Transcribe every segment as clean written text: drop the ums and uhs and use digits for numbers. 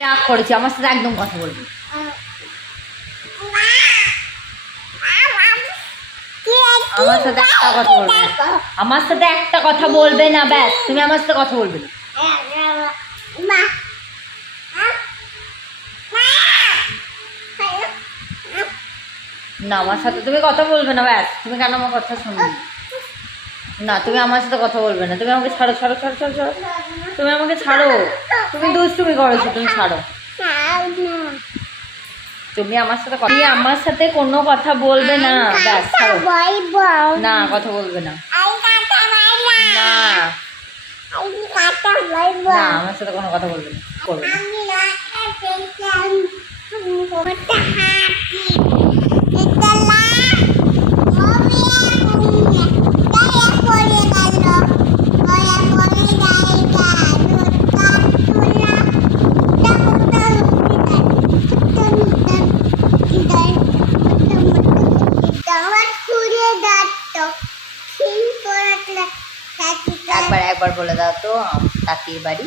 রাগ করেছি, আমার সাথে একদম কথা বলবি। আমার সাথে একটা কথা বলবে না, আমার সাথে একটা কথা বলবে না, ব্যাস। তুমি আমার সাথে কথা বলবে না। না, আমার সাথে তুমি কথা বলবে না, ব্যাস। তুমি কেন আমার কথা শুনবে না? তুমি আমার সাথে কথা বলবে না। তুমি আমাকে ছাড়ো, ছাড়ো, ছাড়ো, ছাড়ো, ছাড়ো। তুমি আমাকে ছাড়ো। তুমি দুষ্টুমি করেছো, তুমি ছাড়ো। তুমি আমার সাথে আমার সাথে কোনো কথা বলবে না, ব্যাস। ছাড়ো। না, কথা বলবে না। না, না, আমার সাথে কোনো কথা বলবে না, করবে না। একবার বলে দাও তো, কাকির বাড়ি।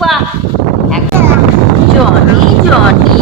বাহ, জনি জনি